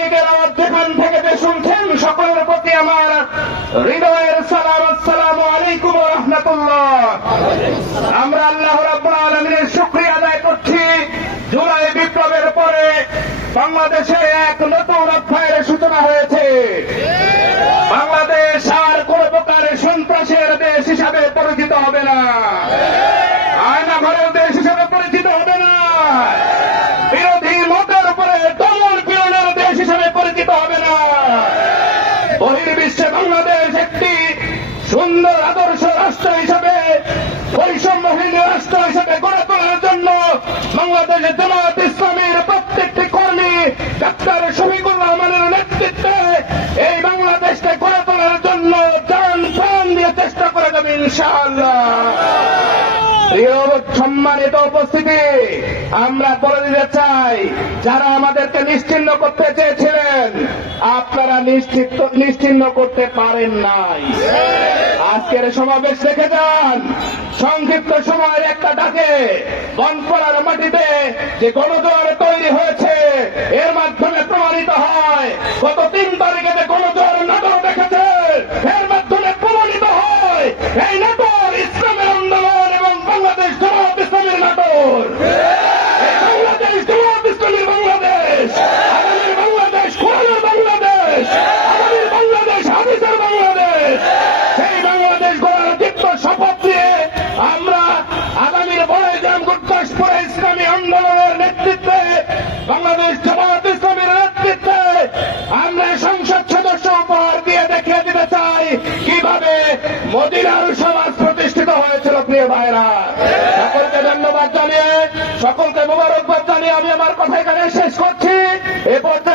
মাইকের আওয়াজ যেখান থেকে যে শুনছেন সকলের প্রতি আমার হৃদয়ের সালাম, আসসালামু আলাইকুম ওয়া রাহমাতুল্লাহ। আমরা আল্লাহ রাব্বুল আলামিনের শুকরিয়া আদায় করছি, জুলাই বিপ্লবের পরে বাংলাদেশে এক নতুন অধ্যায়ের সূচনা হয়েছে। বাংলাদেশ আর কোন প্রকার সন্ত্রাসের দেশ হিসাবে পরিচিত হবে না, আয়নাঘরের দেশ হিসাবে পরিচিত হবে না, বিরোধী মতের উপরে দমন পীড়নের দেশ হিসাবে পরিচিত হবে না। বহির্বিশ্বে বাংলাদেশ একটি সুন্দর আদর্শ রাষ্ট্র হিসাবে, বৈষম্যহীন রাষ্ট্র হিসাবে গড়ে তোলার জন্য বাংলাদেশের জামায়াত ইসলামীর প্রত্যেকটি কর্মী ডাক্তার শফিকুল্লাহ রহমানের নেতৃত্বে এই বাংলাদেশকে গড়ে তোলার জন্য জান প্রাণ দিয়ে চেষ্টা করে যাবে ইনশাআল্লাহ। প্রিয় সম্মানিত উপস্থিতি, আমরা বলে দিতে চাই, যারা আমাদেরকে নিশ্চিহ্ন করতে চেয়েছিলেন আপনারা নিশ্চিহ্ন করতে পারেন নাই। আজকের সমাবেশ দেখে যান, সংক্ষিপ্ত সময়ের একটা ডাকে বনপাড়ার মাটিতে যে গণজোয়ার তৈরি হয়েছে, এর মাধ্যমে প্রমাণিত হয় গত 3 তারিখে যে গণজোয়ার নাটক দেখেছে, এর মাধ্যমে প্রমাণিত হয় এই নাটক ইসলামের আন্দোলন এবং বাংলাদেশ জামায়াত ইসলামীর নাটক। এই বাংলাদেশ জামায়াত ইসলামীর বাংলাদেশ, আগামীর বাংলাদেশ কোরআনের বাংলাদেশ, আগামীর বাংলাদেশ হাদিসের বাংলাদেশ। সেই বাংলাদেশ গড়ার দীপ্ত শপথ দিয়ে আমরা আগামীর বড়জাম গুরদাসপুরে ইসলামী আন্দোলনের নেতৃত্বে, বাংলাদেশ জামায়াত ইসলামীর নেতৃত্বে আমরা সংসদ সদস্য উপহার দিয়ে দেখিয়ে দিতে চাই কিভাবে মদিনার সমাজ প্রতিষ্ঠিত হয়েছিল। প্রিয় ভাইরা, সকলকে ধন্যবাদ জানিয়ে, সকলকে মোবারকবাদ জানিয়ে আমি আমার কথা এখানে শেষ করছি। এ পর্যায়ে